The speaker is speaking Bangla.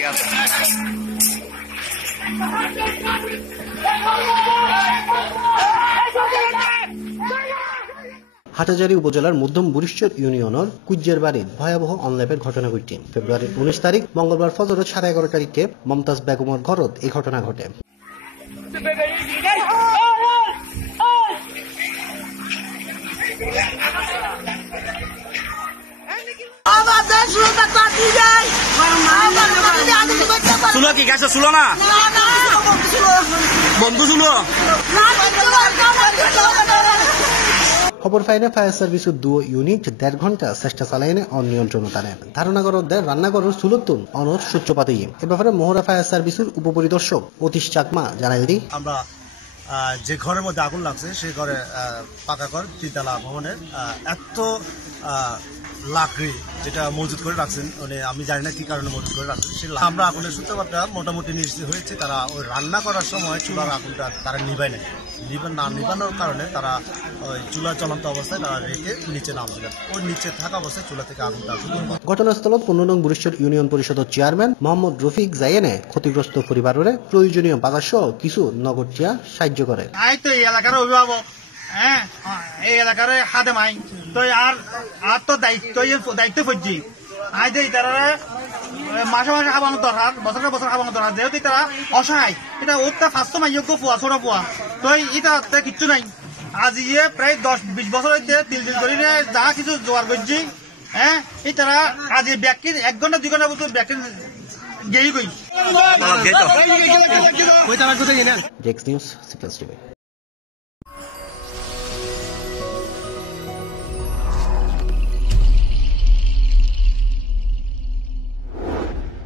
ঠিক আছে। হাটহাজারী উপজেলার মধ্যম বুড়িশ্বর ইউনিয়নের কুজ্জের বাড়ির ভয়াবহ অনলাইনের ঘটনা ঘটে। ফেব্রুয়ারির 19 তারিখ মঙ্গলবার ফজর 11:30 তারিখে মমতাজ বেগমের ঘরত এই ঘটনা ঘটে। শুলো কি গেছে? শুলো না বন্ধু, শুলো। খবর পাইলে ফায়ার সার্ভিসের 2 ইউনিট 1.5 ঘন্টা চেষ্টা চালাইনে অনিয়ন্ত্রণ টানে। ধারণা করত দেয় রান্নাঘরের চুলতুন অনর সূত্রপাতই। এ ব্যাপারে মহড়া ফায়ার সার্ভিসের উপপরিদর্শক অতীশ চাকমা জানাই দি, আমরা যে ঘরের মধ্যে আগুন লাগছে সেই ঘরে পাকা ঘর 3 তলা ভবনের এত লাকড়ি যেটা মজুত করে রাখছেন, মানে আমি জানি না কি কারণে মজুত করে রাখছেন। আমরা আগুনের সূত্রপাতটা মোটামুটি নিশ্চিত হয়েছে। তারা ওই রান্না করার সময় চুলার আগুনটা তারা নিভায় নেয়। নিভানোর কারণে তারা ওই চুলা চলন্ত অবস্থায় তারা রেখে নিচে নামছিলেন। ওই নিচে থাকা অবস্থায় চুলা থেকে আগুনটা। ঘটনাস্থলত 15 নং বুড়িশ্বর ইউনিয়ন পরিষদের চেয়ারম্যান মোহাম্মদ রফিক জায়েনে ক্ষতিগ্রস্ত পরিবারের প্রয়োজনীয় বাজার সহ কিছু নগদ টিয়া সাহায্য করে। এই এলাকার অভিভাবক, হ্যাঁ, এই এলাকার হাতে মাই তো আর তো দায়িত্ব পড়ছি। আজ তারা মাসে মাসে খাবানো দরকার, বছরে বছর খাবানো দরকার। যেহেতু তারা অসহায়, এটা ওটা 500 মাইযোগ্য পোয়া ছোট পোয়া, তো এটা কিচ্ছু নাই। আজ প্রায় 10-20 বছর হইতে তিল করে যা কিছু জোগাড় করছি, হ্যাঁ, এই তারা আজ ব্যাগকে 1 ঘন্টা 2 ঘন্টা বলতে ব্যাগকে গেই গই। জেক্স নিউজ, সিপ্লাস টিভি।